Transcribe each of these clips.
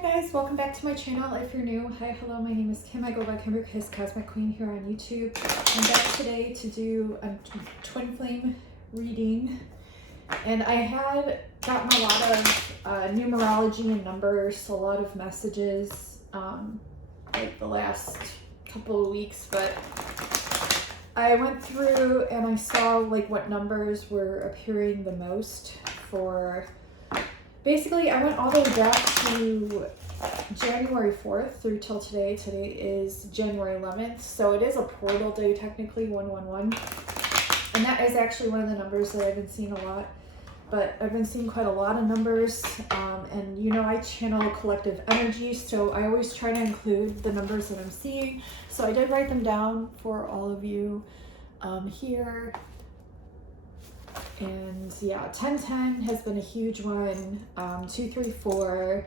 Hi guys, welcome back to my channel. If you're new, hi, hello, my name is Kim. I go by Kimberkiss, Cosmic Queen here on YouTube. I'm back today to do a twin flame reading. And I had gotten a lot of numerology and numbers, a lot of messages like the last couple of weeks, but I went through and I saw like what numbers were appearing the most for. Basically, I went all the way back to January 4th through till today. Today is January 11th, so it is a portal day, technically, 111. And that is actually one of the numbers that I've been seeing a lot. But I've been seeing quite a lot of numbers, and you know I channel collective energy, so I always try to include the numbers that I'm seeing. So I did write them down for all of you here. And yeah, 1010 has been a huge one. 234,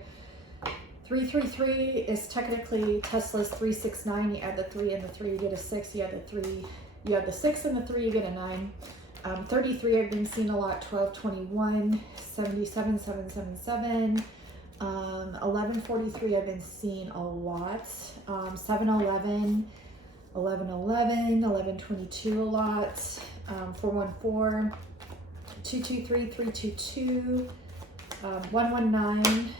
333 is technically Tesla's 369. You add the 3 and the 3, you get a 6. You add the 3, you add the 6 and the 3, you get a 9. 33 I've been seeing a lot. 1221, 77, 777. 1143 I've been seeing a lot. 711, 1111, 1122 a lot. 414. 223, 322, 119,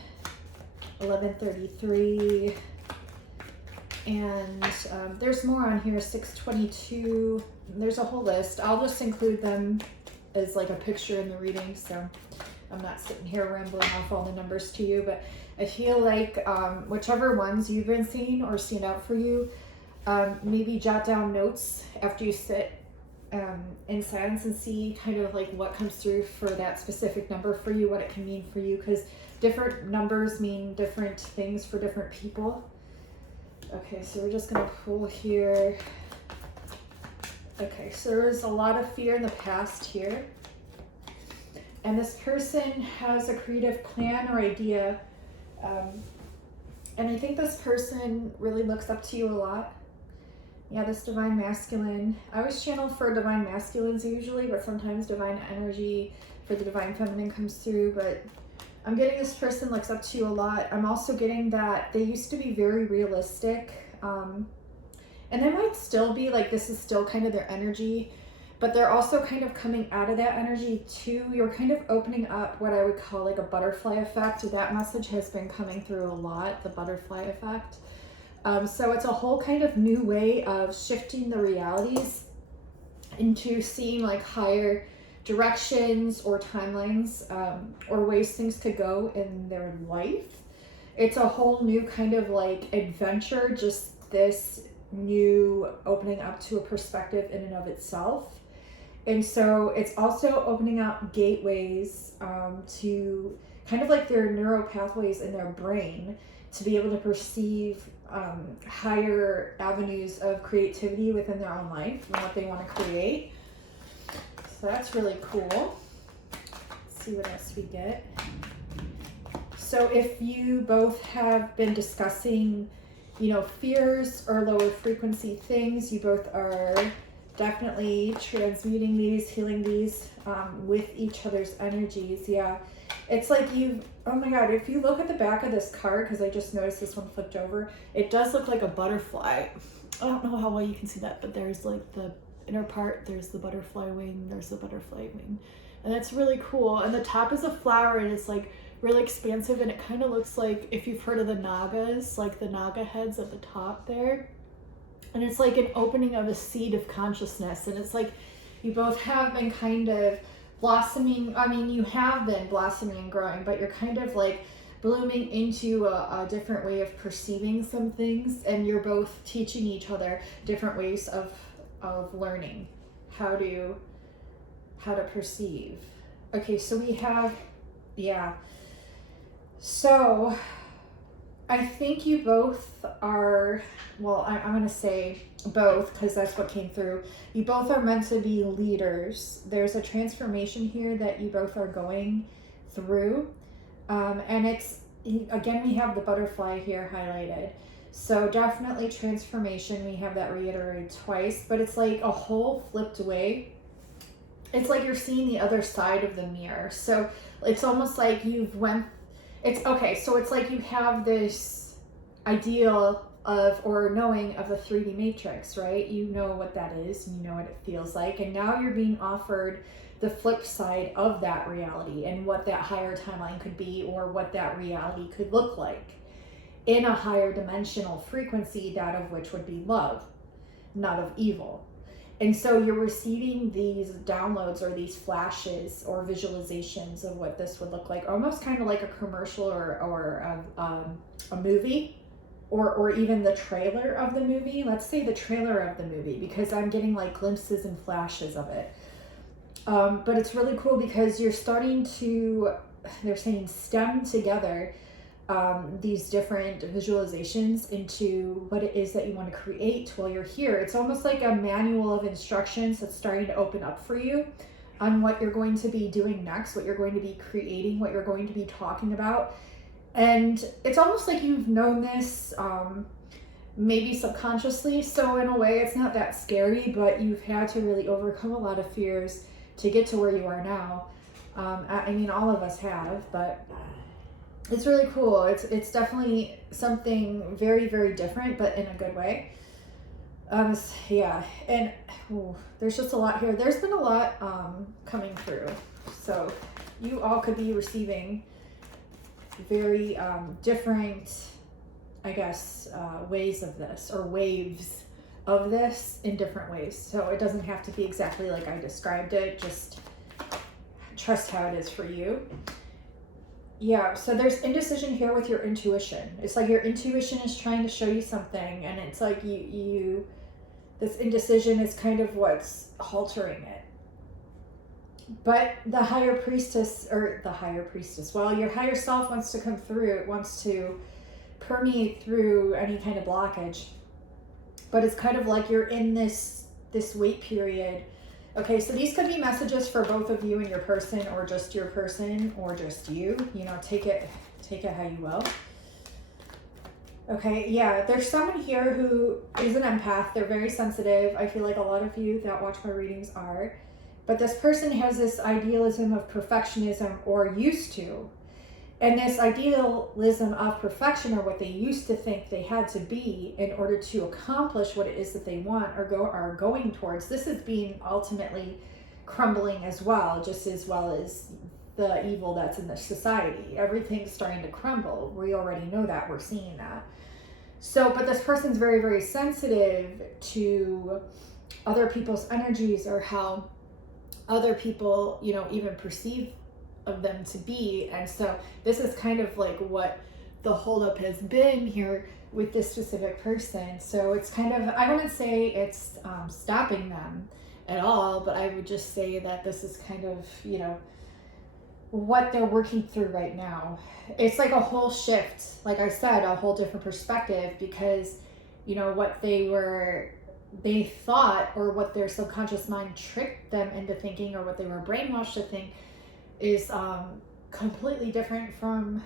1133, and there's more on here, 622. There's a whole list. I'll just include them as like a picture in the reading, so I'm not sitting here rambling off all the numbers to you, but I feel like whichever ones you've been seeing or seen out for you, maybe jot down notes after you sit in silence and see kind of like what comes through for that specific number for you, what it can mean for you, because different numbers mean different things for different people. Okay, so we're just gonna pull here. Okay, so there's a lot of fear in the past here, and this person has a creative plan or idea, and I think this person really looks up to you a lot. Yeah, this divine masculine. I always channel for divine masculines usually, but sometimes divine energy for the divine feminine comes through. But I'm getting this person looks up to you a lot. I'm also getting that they used to be very realistic. And they might still be, like, this is still kind of their energy, but they're also kind of coming out of that energy too. You're kind of opening up what I would call like a butterfly effect. That message has been coming through a lot, the butterfly effect. So it's a whole kind of new way of shifting the realities into seeing like higher directions or timelines, or ways things could go in their life. It's a whole new kind of like adventure, just this new opening up to a perspective in and of itself. And so it's also opening up gateways to kind of like their neural pathways in their brain to be able to perceive higher avenues of creativity within their own life and what they want to create. So that's really cool. Let's see what else we get. So if you both have been discussing, you know, fears or lower frequency things, you both are definitely transmuting these, healing these with each other's energies. Yeah. It's like you've, oh my God, if you look at the back of this card, because I just noticed this one flipped over, it does look like a butterfly. I don't know how well you can see that, but there's like the inner part, there's the butterfly wing, there's the butterfly wing. And that's really cool. And the top is a flower, and it's like really expansive, and it kind of looks like, if you've heard of the Nagas, like the Naga heads at the top there. And it's like an opening of a seed of consciousness. And it's like you both have been kind of blossoming. I mean, you have been blossoming and growing, but you're kind of like blooming into a different way of perceiving some things, and you're both teaching each other different ways of learning how to perceive. Okay, so we have, yeah. So I think you both are, well, I'm going to say both because that's what came through. You both are meant to be leaders. There's a transformation here that you both are going through. And it's, again, we have the butterfly here highlighted. So definitely transformation. We have that reiterated twice, but it's like a whole flipped way. It's like you're seeing the other side of the mirror. So it's almost like you've went It's okay. So it's like you have this ideal of, or knowing of the 3D matrix, right? You know what that is, and you know what it feels like. And now you're being offered the flip side of that reality and what that higher timeline could be, or what that reality could look like in a higher dimensional frequency, that of which would be love, not of evil. And so you're receiving these downloads or these flashes or visualizations of what this would look like, almost kind of like a commercial or a movie, or even the trailer of the movie. Let's say the trailer of the movie, because I'm getting like glimpses and flashes of it. But it's really cool because you're starting to, they're saying, stem together these different visualizations into what it is that you want to create while you're here. It's almost like a manual of instructions that's starting to open up for you on what you're going to be doing next, what you're going to be creating, what you're going to be talking about. And it's almost like you've known this maybe subconsciously. So in a way, it's not that scary, but you've had to really overcome a lot of fears to get to where you are now. I mean, all of us have, but it's really cool. It's definitely something very, very different, but in a good way. Yeah, and there's just a lot here. There's been a lot coming through. So you all could be receiving very different, I guess, ways of this, or waves of this in different ways. So it doesn't have to be exactly like I described it. Just trust how it is for you. Yeah, so there's indecision here with your intuition. It's like your intuition is trying to show you something, and it's like you this indecision is kind of what's haltering it. But the higher priestess, well, your higher self wants to come through. It wants to permeate through any kind of blockage. But it's kind of like you're in this wait period. Okay, so these could be messages for both of you and your person, or just your person, or just you. You know, take it how you will. Okay, yeah, there's someone here who is an empath. They're very sensitive. I feel like a lot of you that watch my readings are. But this person has this idealism of perfectionism, or used to. And this idealism of perfection, or what they used to think they had to be in order to accomplish what it is that they want or are going towards, this is being ultimately crumbling as well as the evil that's in the society. Everything's starting to crumble. We already know that. We're seeing that. So, but this person's very, very sensitive to other people's energies, or how other people, you know, even perceive of them to be. And so this is kind of like what the holdup has been here with this specific person. So it's kind of, I wouldn't say it's stopping them at all, but I would just say that this is kind of, you know, what they're working through right now. It's like a whole shift, like I said, a whole different perspective, because, you know, what they thought, or what their subconscious mind tricked them into thinking, or what they were brainwashed to think, is completely different from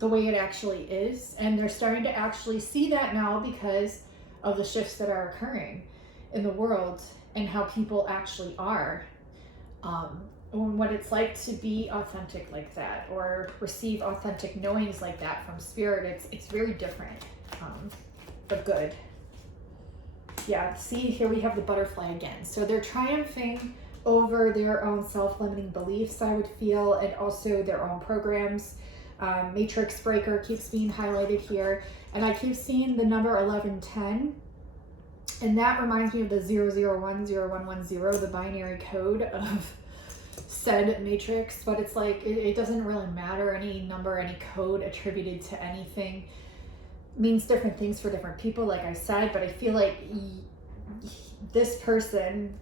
the way it actually is. And they're starting to actually see that now because of the shifts that are occurring in the world, and how people actually are, and what it's like to be authentic like that, or receive authentic knowings like that from spirit. It's very different, but good. Yeah, see, here we have the butterfly again. So they're triumphing over their own self-limiting beliefs, I would feel, and also their own programs. Matrix breaker keeps being highlighted here, and I keep seeing the number 1110, and that reminds me of the 0010110, the binary code of said matrix. But it's like it doesn't really matter. Any number, any code attributed to anything means different things for different people, like I said. But I feel like this person,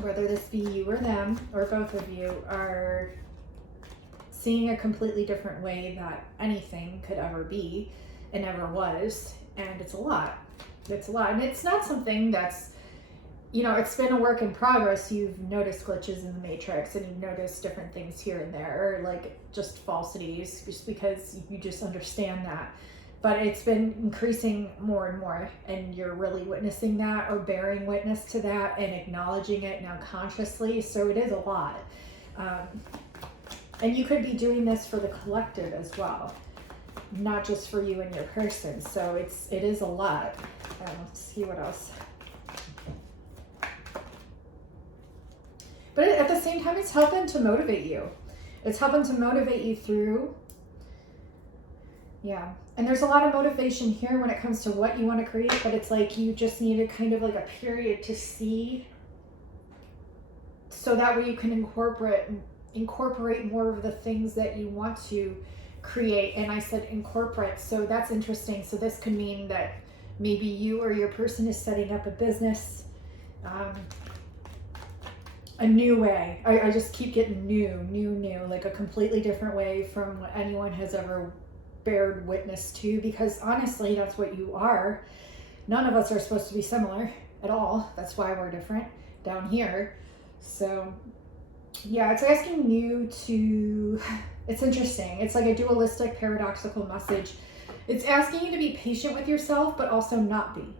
whether this be you or them, or both of you, are seeing a completely different way that anything could ever be and ever was. And it's a lot. It's a lot. And it's not something that's, you know, it's been a work in progress. You've noticed glitches in the matrix, and you've noticed different things here and there, or like just falsities, just because you just understand that. But it's been increasing more and more, and you're really witnessing that, or bearing witness to that, and acknowledging it now consciously. So it is a lot. And you could be doing this for the collective as well, not just for you and your person. So it is a lot. Let's see what else. But at the same time, it's helping to motivate you. It's helping to motivate you through. Yeah. And there's a lot of motivation here when it comes to what you want to create, but it's like you just need a kind of like a period to see, so that way you can incorporate more of the things that you want to create. And I said incorporate, so that's interesting. So this could mean that maybe you or your person is setting up a business a new way. I just keep getting new, like a completely different way from what anyone has ever bared witness to, because honestly, that's what you are. None of us are supposed to be similar at all. That's why we're different down here. So yeah, it's asking you to, it's interesting. It's like a dualistic, paradoxical message. It's asking you to be patient with yourself, but also not be.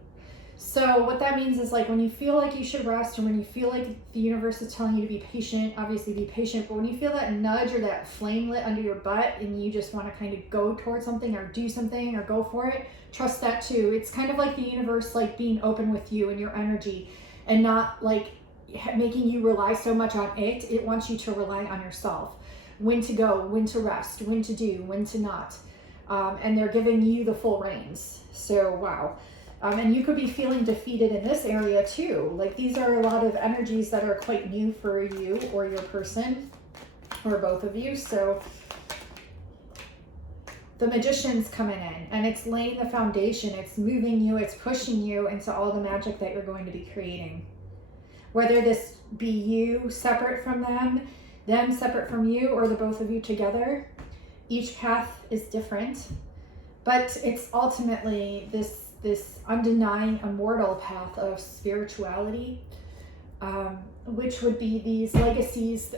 So what that means is, like, when you feel like you should rest, or when you feel like the universe is telling you to be patient, obviously be patient. But when you feel that nudge or that flame lit under your butt and you just want to kind of go towards something or do something or go for it, trust that too. It's kind of like the universe, like, being open with you and your energy, and not like making you rely so much on it. It wants you to rely on yourself. When to go, when to rest, when to do, when to not. And they're giving you the full reins. So wow. And you could be feeling defeated in this area too. Like, these are a lot of energies that are quite new for you or your person, or both of you. So the Magician's coming in, and it's laying the foundation. It's moving you, it's pushing you into all the magic that you're going to be creating. Whether this be you separate from them separate from you, or the both of you together, each path is different. But it's ultimately this undenying immortal path of spirituality, which would be these legacies,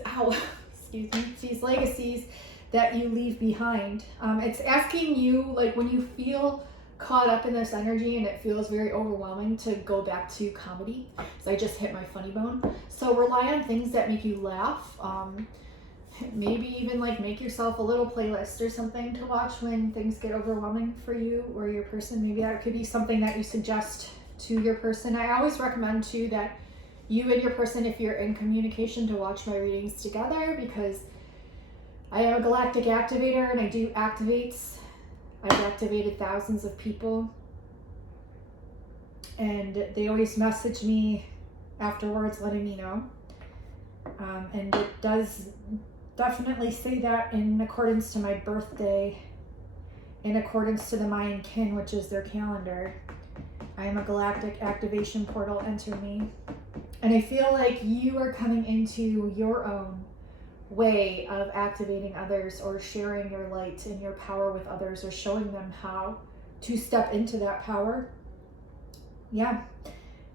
these legacies that you leave behind. It's asking you, like, when you feel caught up in this energy and it feels very overwhelming, to go back to comedy. So I just hit my funny bone. So rely on things that make you laugh. Maybe even like make yourself a little playlist or something to watch when things get overwhelming for you or your person. Maybe that could be something that you suggest to your person. I always recommend too that you and your person, if you're in communication, to watch my readings together, because I am a galactic activator and I do activates. I've activated thousands of people, and they always message me afterwards letting me know. And it does definitely say that in accordance to my birthday, in accordance to the Mayan kin, which is their calendar. I am a galactic activation portal, enter me. And I feel like you are coming into your own way of activating others, or sharing your light and your power with others, or showing them how to step into that power. Yeah.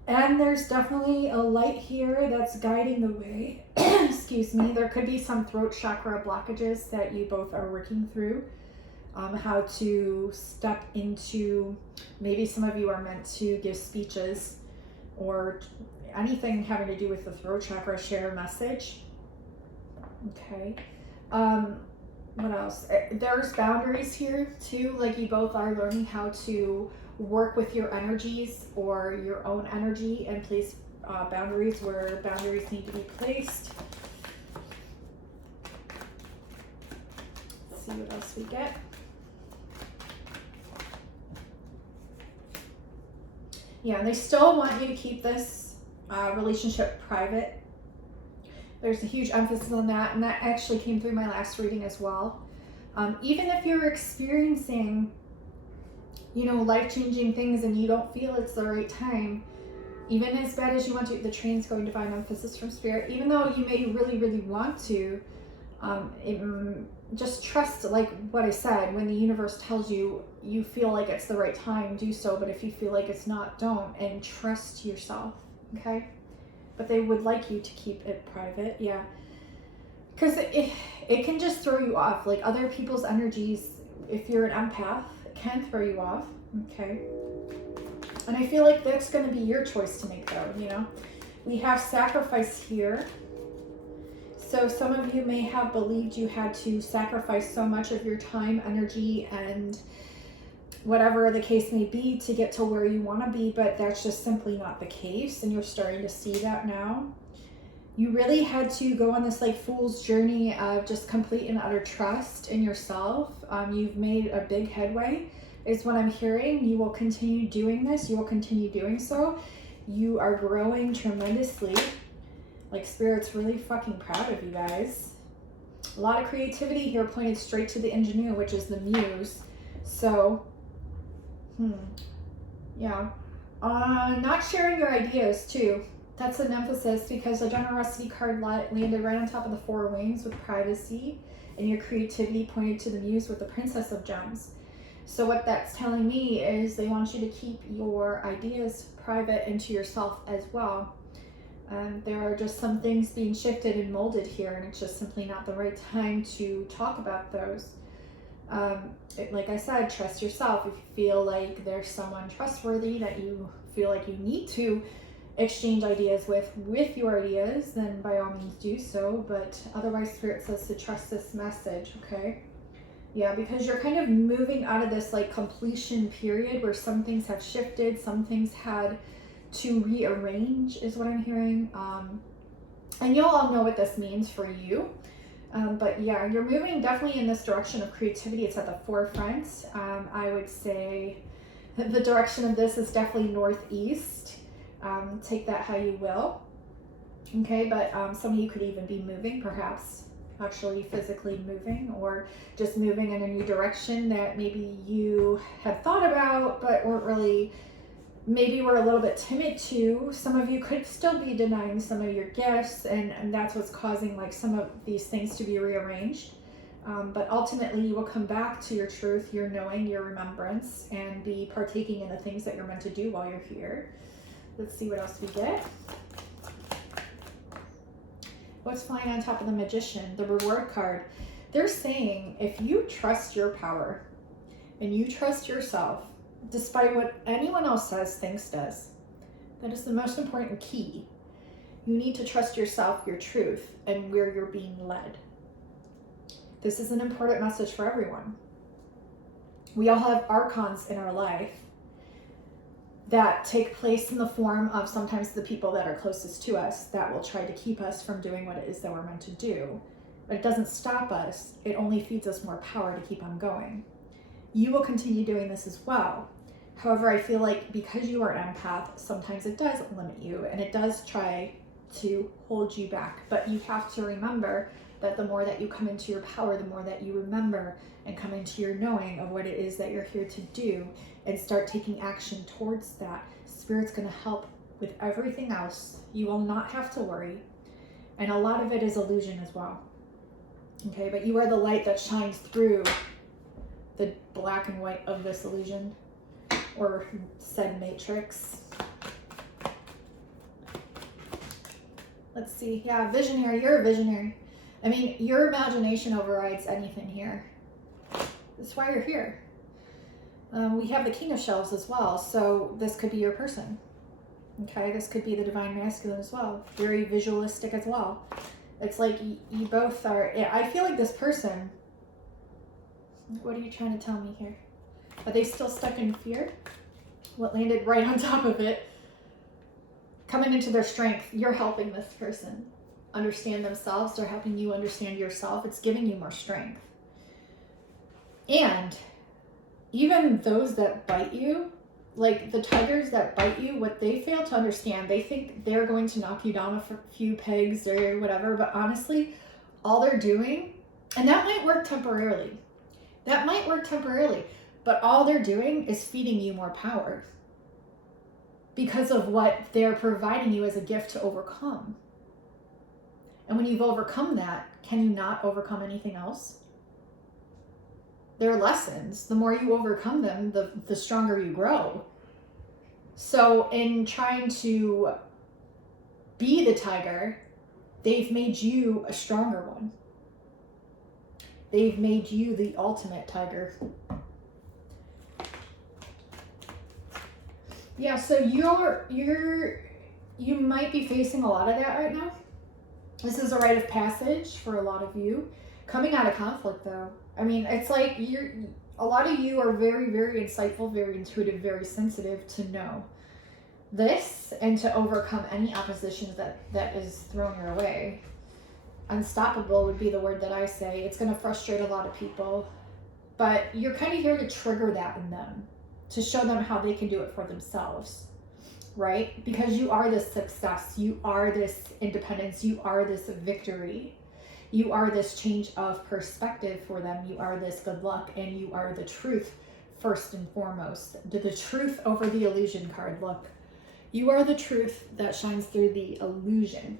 And there's definitely a light here that's guiding the way. Excuse me. There could be some throat chakra blockages that you both are working through. How to step into, maybe some of you are meant to give speeches or anything having to do with the throat chakra, share a message. Okay. What else? There's boundaries here too. Like, you both are learning how to work with your energies or your own energy, and place boundaries where boundaries need to be placed. Let's see what else we get. Yeah, and they still want you to keep this relationship private. There's a huge emphasis on that, and that actually came through my last reading as well. Even if you're experiencing, life-changing things and you don't feel it's the right time, even as bad as you want to, the train's going divine emphasis from spirit, even though you may really, really want to, just trust, like what I said, when the universe tells you, you feel like it's the right time, do so. But if you feel like it's not, don't, and trust yourself, okay? But they would like you to keep it private, yeah. Because it can just throw you off. Like, other people's energies, if you're an empath, it can throw you off, okay? And I feel like that's going to be your choice to make, though, We have sacrifice here. So some of you may have believed you had to sacrifice so much of your time, energy, and whatever the case may be to get to where you want to be, but that's just simply not the case, and you're starting to see that now. You really had to go on this like fool's journey of just complete and utter trust in yourself. You've made a big headway is what I'm hearing. You will continue doing this. You will continue doing so. You are growing tremendously. Like Spirit's really fucking proud of you guys. A lot of creativity here pointed straight to the ingenue, which is the muse. So, yeah. Not sharing your ideas too. That's an emphasis because the generosity card landed right on top of the 4 wings with privacy, and your creativity pointed to the muse with the Princess of Gems. So what that's telling me is they want you to keep your ideas private into yourself as well. There are just some things being shifted and molded here, and it's just simply not the right time to talk about those. Like I said, trust yourself. If you feel like there's someone trustworthy that you feel like you need to exchange ideas with your ideas, then by all means do so. But otherwise, Spirit says to trust this message, okay? Yeah, because you're kind of moving out of this like completion period where some things have shifted, some things had to rearrange is what I'm hearing. And you'll all know what this means for you. But yeah, you're moving definitely in this direction of creativity. It's at the forefront. I would say the direction of this is definitely northeast. Take that how you will. Okay, but some of you could even be moving, perhaps actually physically moving, or just moving in a new direction that maybe you had thought about but weren't really, maybe were a little bit timid to. Some of you could still be denying some of your gifts, and that's what's causing like some of these things to be rearranged. But ultimately you will come back to your truth, your knowing, your remembrance, and be partaking in the things that you're meant to do while you're here. Let's see what else we get. What's flying on top of the Magician? The reward card. They're saying if you trust your power and you trust yourself, despite what anyone else says, thinks, does, that is the most important key. You need to trust yourself, your truth, and where you're being led. This is an important message for everyone. We all have archons in our life that take place in the form of sometimes the people that are closest to us that will try to keep us from doing what it is that we're meant to do. But it doesn't stop us. It only feeds us more power to keep on going. You will continue doing this as well. However, I feel like because you are an empath, sometimes it does limit you and it does try to hold you back. But you have to remember that the more that you come into your power, the more that you remember and come into your knowing of what it is that you're here to do and start taking action towards that. Spirit's going to help with everything else. You will not have to worry. And a lot of it is illusion as well. Okay, but you are the light that shines through the black and white of this illusion, or said matrix. Let's see. Yeah, visionary. You're a visionary. I mean, your imagination overrides anything here. That's why you're here. We have the King of Shells as well, so this could be your person. Okay, this could be the Divine Masculine as well. Very visualistic as well. It's like you both are. I feel like this person. What are you trying to tell me here? Are they still stuck in fear? What landed right on top of it? Coming into their strength. You're helping this person understand themselves. They're helping you understand yourself. It's giving you more strength. And even those that bite you, like the tigers that bite you, what they fail to understand, they think they're going to knock you down a few pegs or whatever, but honestly, all they're doing, and that might work temporarily. That might work temporarily, but all they're doing is feeding you more power because of what they're providing you as a gift to overcome. And when you've overcome that, can you not overcome anything else? They're lessons. The more you overcome them, the stronger you grow. So in trying to be the tiger, they've made you a stronger one. They've made you the ultimate tiger. Yeah, so you might be facing a lot of that right now. This is a rite of passage for a lot of you. Coming out of conflict, though. I mean, it's like a lot of you are very, very insightful, very intuitive, very sensitive to know this and to overcome any oppositions that is thrown your way. Unstoppable would be the word that I say. It's going to frustrate a lot of people, but you're kind of here to trigger that in them, to show them how they can do it for themselves, right? Because you are this success, you are this independence, you are this victory, you are this change of perspective for them, you are this good luck, and you are the truth first and foremost. The truth over the illusion card, look. You are the truth that shines through the illusion.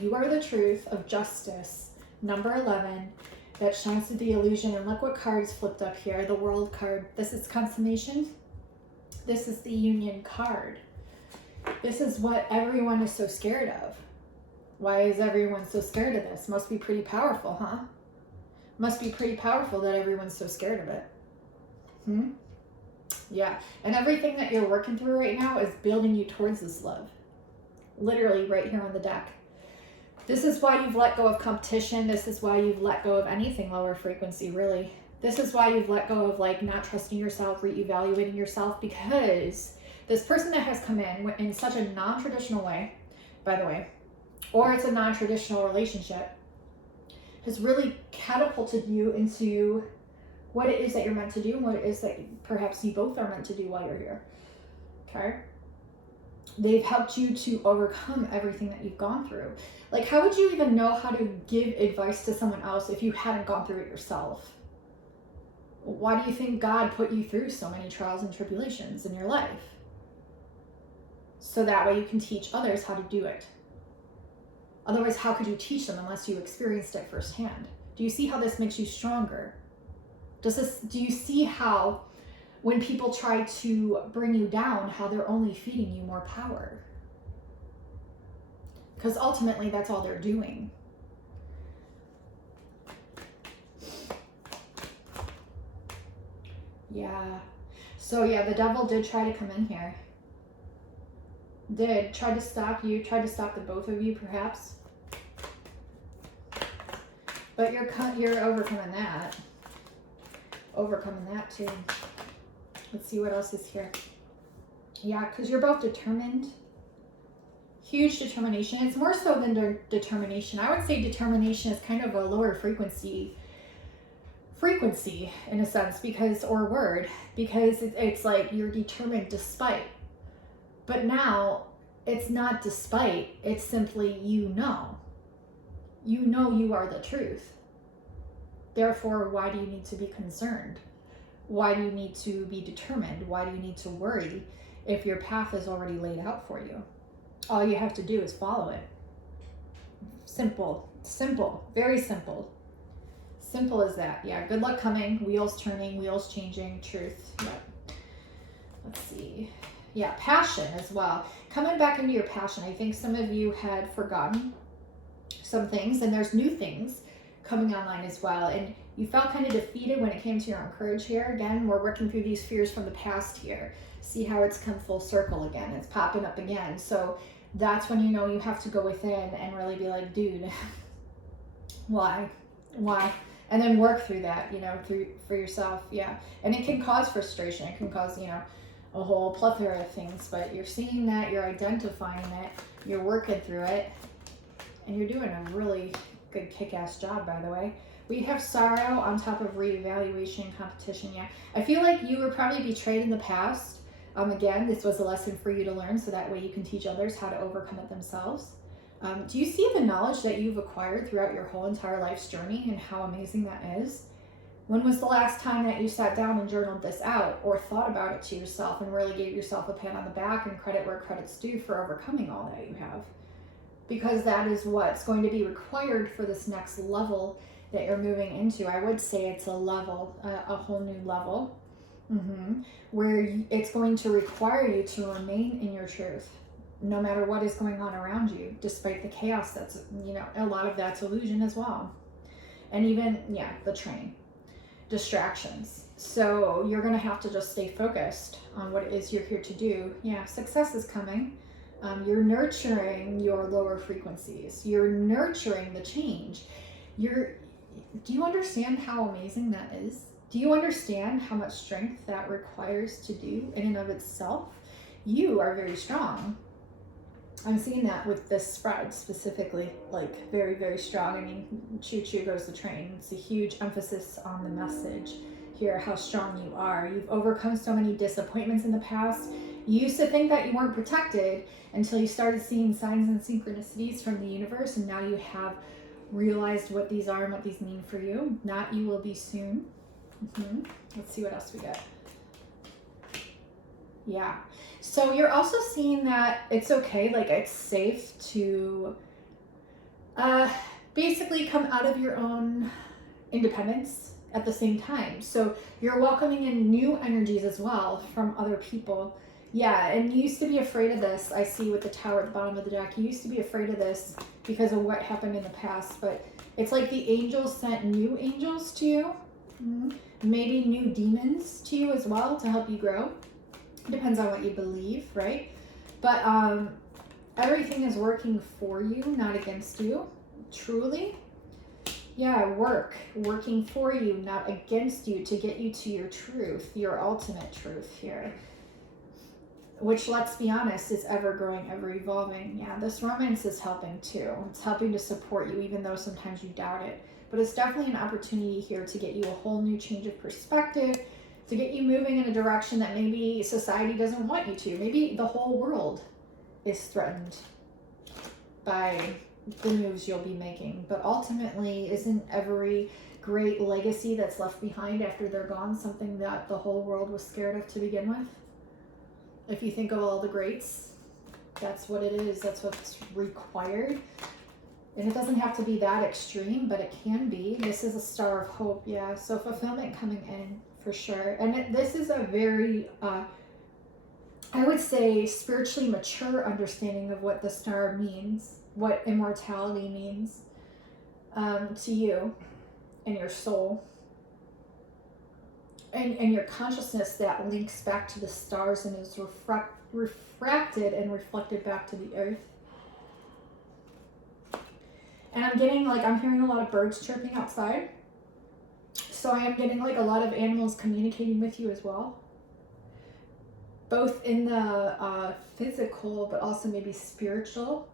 You are the truth of justice, number 11, that shines through the illusion. And look what card's flipped up here, the World card. This is consummation. This is the Union card. This is what everyone is so scared of. Why is everyone so scared of this? Must be pretty powerful, huh? Must be pretty powerful that everyone's so scared of it. Yeah, and everything that you're working through right now is building you towards this love. Literally right here on the deck. This is why you've let go of competition. This is why you've let go of anything lower frequency, really. This is why you've let go of like not trusting yourself, reevaluating yourself, because this person that has come in such a non-traditional way, by the way, or it's a non-traditional relationship, has really catapulted you into what it is that you're meant to do and what it is that perhaps you both are meant to do while you're here. Okay? They've helped you to overcome everything that you've gone through. Like, how would you even know how to give advice to someone else if you hadn't gone through it yourself? Why do you think God put you through so many trials and tribulations in your life? So that way you can teach others how to do it. Otherwise, how could you teach them unless you experienced it firsthand? Do you see how this makes you stronger? Do you see how when people try to bring you down, how they're only feeding you more power? Because ultimately, that's all they're doing. Yeah. So yeah, the devil did try to come in here. Did try to stop you, tried to stop the both of you, perhaps. But you're overcoming that. Overcoming that too. Let's see what else is here. Yeah, because you're both determined. Huge determination. It's more so than determination. I would say determination is kind of a lower frequency in a sense, because it's like you're determined despite. But now it's not despite, it's simply you know you are the truth. Therefore, why do you need to be concerned? Why do you need to be determined? Why do you need to worry if your path is already laid out for you? All you have to do is follow it. Simple, very simple. Simple as that. Yeah, good luck coming, wheels turning, wheels changing, truth. Yep. Let's see. Yeah, passion as well. Coming back into your passion. I think some of you had forgotten some things, and there's new things coming online as well. And you felt kind of defeated when it came to your own courage here. Again, we're working through these fears from the past here. See how it's come full circle again. It's popping up again. So that's when you know you have to go within and really be like, dude, why? And then work through that, for yourself. Yeah. And it can cause frustration. It can cause, a whole plethora of things, but you're seeing that, you're identifying it, you're working through it, and you're doing a really good kick-ass job, by the way. We have sorrow on top of reevaluation, competition. Yeah, I feel like you were probably betrayed in the past. Again, this was a lesson for you to learn, so that way you can teach others how to overcome it themselves. Do you see the knowledge that you've acquired throughout your whole entire life's journey and how amazing that is? When was the last time that you sat down and journaled this out or thought about it to yourself and really gave yourself a pat on the back and credit where credit's due for overcoming all that you have? Because that is what's going to be required for this next level that you're moving into. I would say it's a level, a whole new level, where it's going to require you to remain in your truth, no matter what is going on around you, despite the chaos that's, a lot of that's illusion as well. And even, the train. Distractions. So you're going to have to just stay focused on what it is you're here to do. Yeah, success is coming. You're nurturing your lower frequencies. You're nurturing the change. Do you understand how amazing that is? Do you understand how much strength that requires to do in and of itself? You are very strong. I'm seeing that with this spread specifically, like very, very strong. I mean, choo-choo goes the train. It's a huge emphasis on the message here, how strong you are. You've overcome so many disappointments in the past. You used to think that you weren't protected until you started seeing signs and synchronicities from the universe, and now you have realized what these are and what these mean for you. Not you will be soon. Let's see what else we got. Yeah. So you're also seeing that it's okay, like it's safe to basically come out of your own independence at the same time. So you're welcoming in new energies as well from other people. Yeah, and you used to be afraid of this. I see with the tower at the bottom of the deck. You used to be afraid of this because of what happened in the past, but it's like the angels sent new angels to you. Maybe new demons to you as well to help you grow. Depends on what you believe, right? But everything is working for you, not against you, truly. Yeah, working for you, not against you, to get you to your truth, your ultimate truth here. Which, let's be honest, is ever growing, ever evolving. Yeah, this romance is helping too. It's helping to support you, even though sometimes you doubt it. But it's definitely an opportunity here to get you a whole new change of perspective, to get you moving in a direction that maybe society doesn't want you to. Maybe the whole world is threatened by the moves you'll be making. But ultimately, isn't every great legacy that's left behind after they're gone something that the whole world was scared of to begin with? If you think of all the greats, that's what it is. That's what's required. And it doesn't have to be that extreme, but it can be. This is a star of hope, yeah. So fulfillment coming in for sure. And this is a very, I would say, spiritually mature understanding of what the star means, what immortality means to you and your soul. And your consciousness that links back to the stars and is refracted and reflected back to the earth. And I'm getting, like, I'm hearing a lot of birds chirping outside. So I am getting, like, a lot of animals communicating with you as well. Both in the physical, but also maybe spiritual.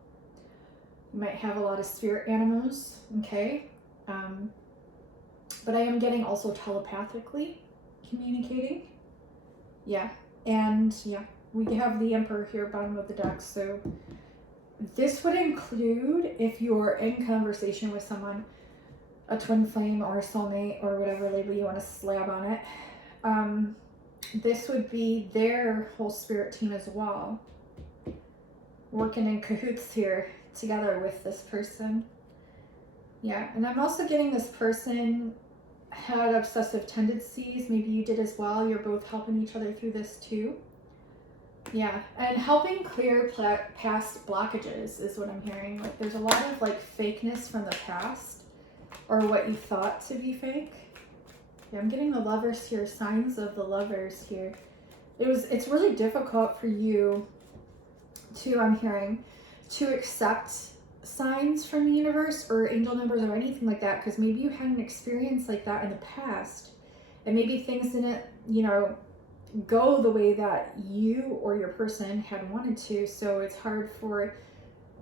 You might have a lot of spirit animals, okay? But I am getting also telepathically communicating. Yeah. And, yeah, we have the Emperor here, bottom of the deck, so this would include if you're in conversation with someone, a twin flame or a soulmate or whatever label you want to slab on it. This would be their whole spirit team as well, working in cahoots here together with this person. Yeah, and I'm also getting this person had obsessive tendencies. Maybe you did as well. You're both helping each other through this too. Yeah, and helping clear past blockages is what I'm hearing. Like, there's a lot of, like, fakeness from the past, or what you thought to be fake. Yeah, I'm getting the Lovers here, signs of the Lovers here. It's really difficult for you to, I'm hearing, to accept signs from the universe or angel numbers or anything like that, because maybe you had an experience like that in the past, and maybe things didn't, you know, go the way that you or your person had wanted to, so it's hard for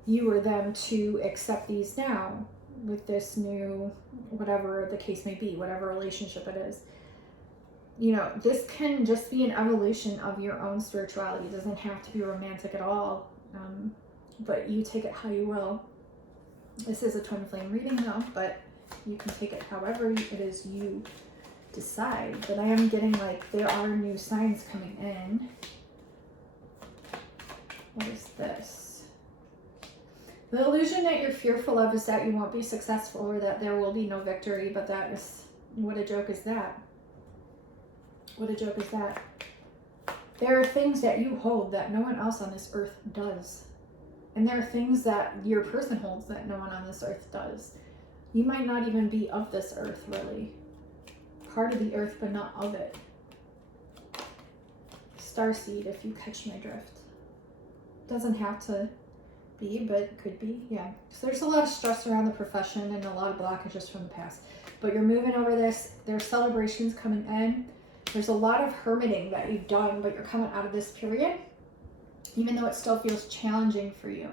you or them to accept these now with this new, whatever the case may be, whatever relationship it is. You know, this can just be an evolution of your own spirituality. It doesn't have to be romantic at all, but you take it how you will. This is a twin flame reading though, but you can take it however it is you decide. But I am getting, like, there are new signs coming in. What is this? The illusion that you're fearful of is that you won't be successful, or that there will be no victory, but that is, what a joke is that? What a joke is that? There are things that you hold that no one else on this earth does. And there are things that your person holds that no one on this earth does. You might not even be of this earth, really. Part of the earth, but not of it. Starseed, if you catch my drift. Doesn't have to be, but could be, yeah. So there's a lot of stress around the profession and a lot of blockages from the past. But you're moving over this. There's celebrations coming in. There's a lot of hermiting that you've done, but you're coming out of this period, even though it still feels challenging for you.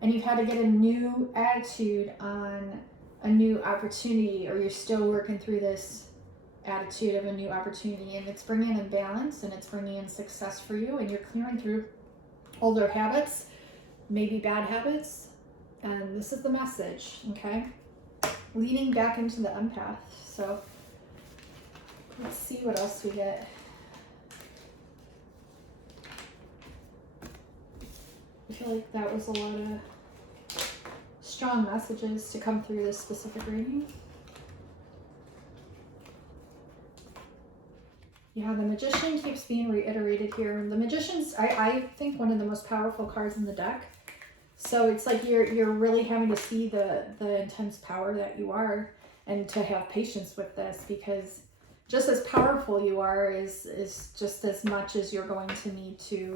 And you've had to get a new attitude on a new opportunity, or you're still working through this attitude of a new opportunity, and it's bringing in balance and it's bringing in success for you, and you're clearing through older habits, maybe bad habits, and this is the message, okay? Leaning back into the empath. So let's see what else we get. I feel like that was a lot of strong messages to come through this specific reading. Yeah, the Magician keeps being reiterated here. The Magician's, I think, one of the most powerful cards in the deck. So it's like you're really having to see the intense power that you are, and to have patience with this, because just as powerful you are is just as much as you're going to need to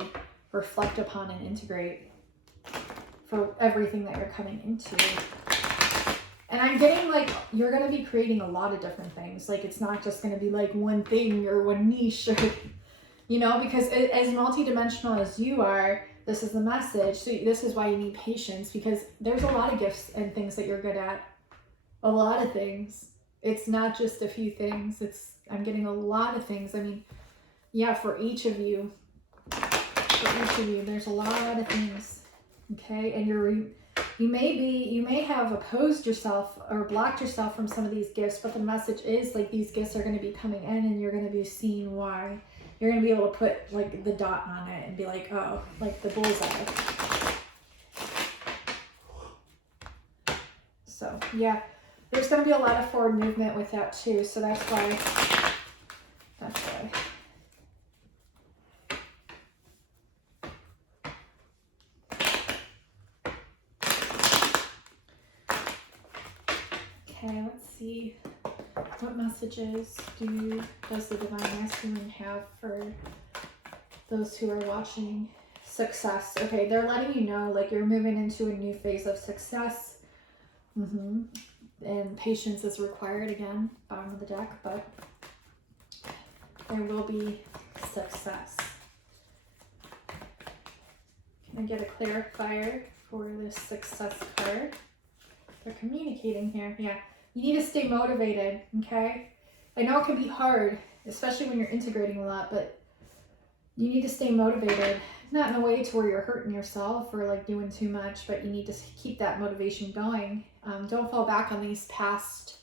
reflect upon and integrate for everything that you're coming into. And I'm getting like you're going to be creating a lot of different things. Like it's not just going to be like one thing or one niche, or, you know, because as multidimensional as you are, this is the message. So this is why you need patience, because there's a lot of gifts and things that you're good at. A lot of things. It's not just a few things. I'm getting a lot of things. I mean, yeah, for each of you, there's a lot of things. Okay, and you may have opposed yourself or blocked yourself from some of these gifts, but the message is like these gifts are going to be coming in, and you're going to be seeing why. You're going to be able to put like the dot on it and be like, oh, like the bullseye. So yeah, there's going to be a lot of forward movement with that too. So that's why. Okay, let's see. What messages does the Divine Masculine have for those who are watching? Success. Okay, they're letting you know like you're moving into a new phase of success. And patience is required again, bottom of the deck, but there will be success. Can I get a clarifier for this success card? They're communicating here. Yeah. You need to stay motivated, okay? I know it can be hard, especially when you're integrating a lot, but you need to stay motivated. Not in a way to where you're hurting yourself or like doing too much, but you need to keep that motivation going. Don't fall back on these past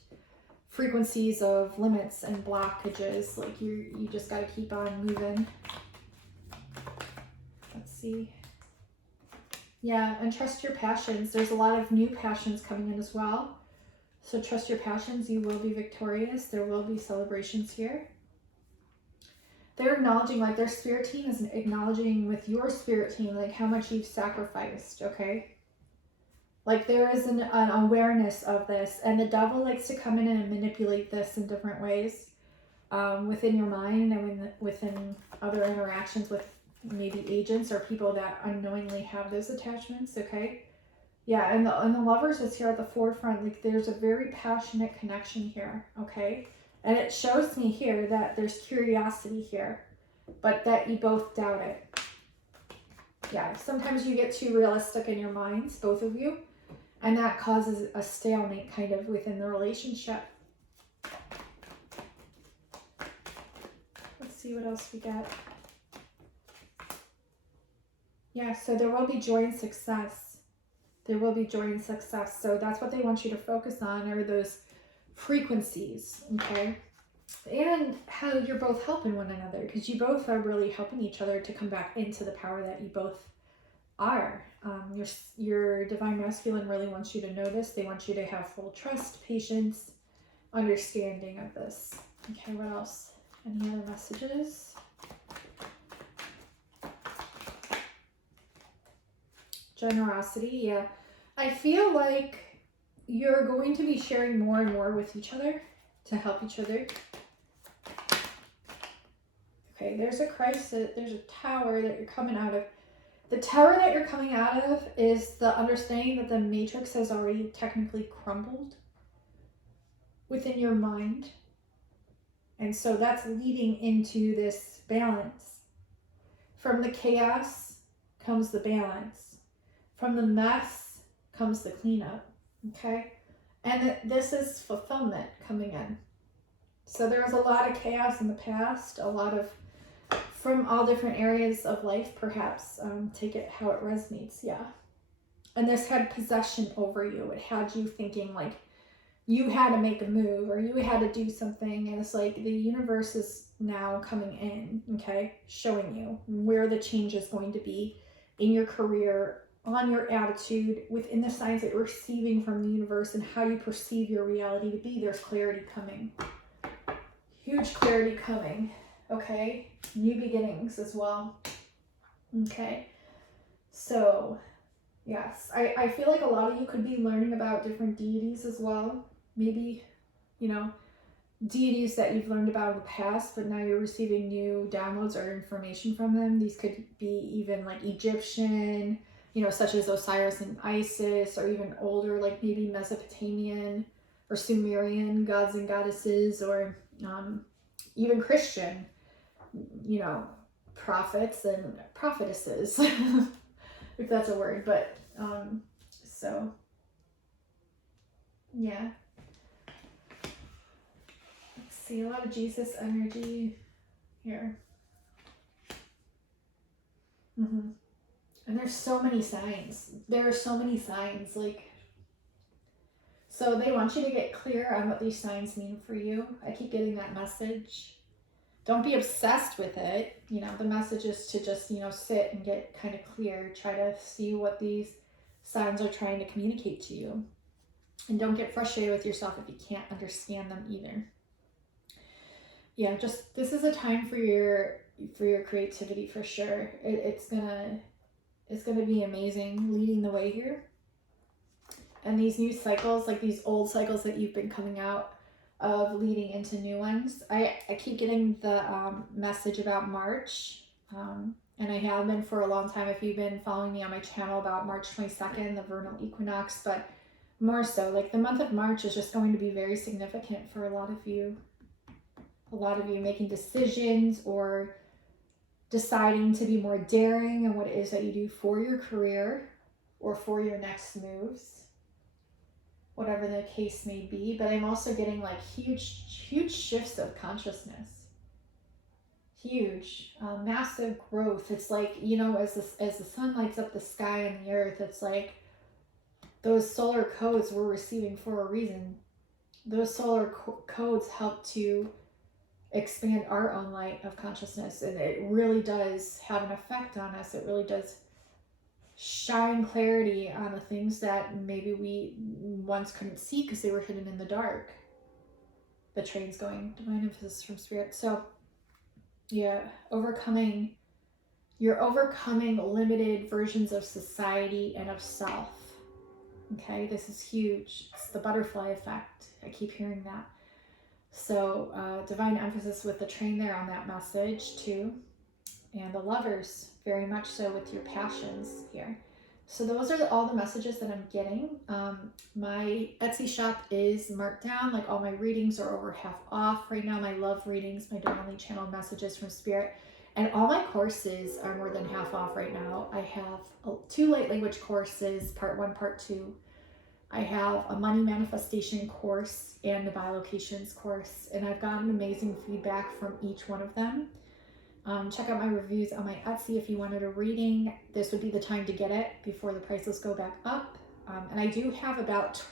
frequencies of limits and blockages. Like you just got to keep on moving. Let's see. Yeah, and trust your passions. There's a lot of new passions coming in as well. So trust your passions. You will be victorious. There will be celebrations here. They're acknowledging, like their spirit team is acknowledging with your spirit team, like how much you've sacrificed, okay? Like there is an awareness of this, and the devil likes to come in and manipulate this in different ways within your mind and within other interactions with maybe agents or people that unknowingly have those attachments, okay? Yeah, and the Lovers is here at the forefront. Like there's a very passionate connection here, okay? And it shows me here that there's curiosity here, but that you both doubt it. Yeah, sometimes you get too realistic in your minds, both of you, and that causes a stalemate kind of within the relationship. Let's see what else we got. Yeah, so there will be joy and success. There will be joy and success. So that's what they want you to focus on, are those frequencies, okay? And how you're both helping one another, because you both are really helping each other to come back into the power that you both are. Your Divine Masculine really wants you to know this. They want you to have full trust, patience, understanding of this. Okay, what else? Any other messages? Generosity, yeah. I feel like you're going to be sharing more and more with each other to help each other. Okay, there's a crisis, there's a tower that you're coming out of. The tower that you're coming out of is the understanding that the matrix has already technically crumbled within your mind. And so that's leading into this balance. From the chaos comes the balance. From the mess comes the cleanup. Okay? And this is fulfillment coming in. So there was a lot of chaos in the past, a lot of, from all different areas of life, perhaps. Take it how it resonates, yeah. And this had possession over you. It had you thinking like you had to make a move or you had to do something. And it's like the universe is now coming in, okay, showing you where the change is going to be in your career, on your attitude, within the signs that you're receiving from the universe and how you perceive your reality to be. There's clarity coming. Huge clarity coming, okay? New beginnings as well, okay? So, yes, I feel like a lot of you could be learning about different deities as well. Maybe, you know, deities that you've learned about in the past, but now you're receiving new downloads or information from them. These could be even like Egyptian, you know, such as Osiris and Isis, or even older, like maybe Mesopotamian or Sumerian gods and goddesses, or even Christian, you know, prophets and prophetesses, if that's a word. But so yeah, let's see, a lot of Jesus energy here. And there's so many signs. There are so many signs, like, so they want you to get clear on what these signs mean for you. I keep getting that message. Don't be obsessed with it. You know, the message is to just, you know, sit and get kind of clear. Try to see what these signs are trying to communicate to you. And don't get frustrated with yourself if you can't understand them either. Yeah, just, this is a time for your creativity for sure. It's gonna be amazing, leading the way here. And these new cycles, like these old cycles that you've been coming out of, leading into new ones. I keep getting the message about March, and I have been for a long time if you've been following me on my channel, about March 22nd, the vernal equinox. But more so, like the month of March is just going to be very significant for a lot of you. A lot of you making decisions or deciding to be more daring in what it is that you do for your career or for your next moves, whatever the case may be. But I'm also getting like huge shifts of consciousness. Huge, massive growth. It's like, you know, as the sun lights up the sky and the earth, it's like those solar codes we're receiving for a reason. Those solar codes help to expand our own light of consciousness, and it really does have an effect on us. It really does shine clarity on the things that maybe we once couldn't see because they were hidden in the dark. The train's going, divine emphasis from spirit. So yeah, you're overcoming limited versions of society and of self. Okay, this is huge. It's the butterfly effect. I keep hearing that. So divine emphasis with the train there on that message too. And the lovers, very much so with your passions here. So those are all the messages that I'm getting. My Etsy shop is marked down. Like all my readings are over half off right now. My love readings, my divinely channeled messages from spirit. And all my courses are more than half off right now. I have 2 light language courses, part 1, part 2. I have a money manifestation course and a bilocations course, and I've gotten amazing feedback from each one of them. Check out my reviews on my Etsy if you wanted a reading. This would be the time to get it before the prices go back up. And I do have about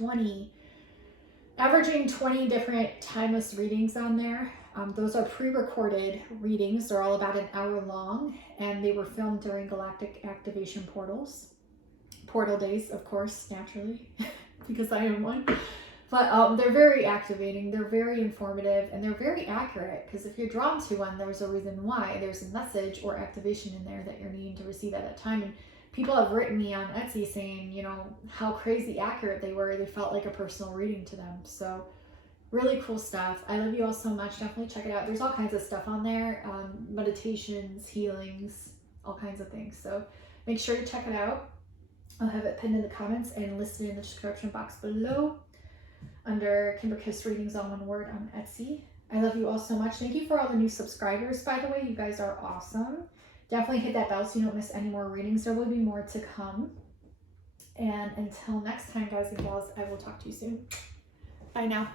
averaging 20 different timeless readings on there. Those are pre-recorded readings. They're all about an hour long, and they were filmed during galactic activation portal days, of course, naturally, because I am one. But they're very activating, they're very informative, and they're very accurate, because if you're drawn to one, there's a reason why. There's a message or activation in there that you're needing to receive at that time. And people have written me on Etsy saying, you know, how crazy accurate they were. They felt like a personal reading to them. So really cool stuff. I love you all so much. Definitely check it out. There's all kinds of stuff on there. Meditations, healings, all kinds of things. So Make sure to check it out. I'll have it pinned in the comments and listed in the description box below under Kimberkiss Readings, all one word, on Etsy. I love you all so much. Thank you for all the new subscribers, by the way. You guys are awesome. Definitely hit that bell so you don't miss any more readings. There will be more to come. And until next time, guys and gals, I will talk to you soon. Bye now.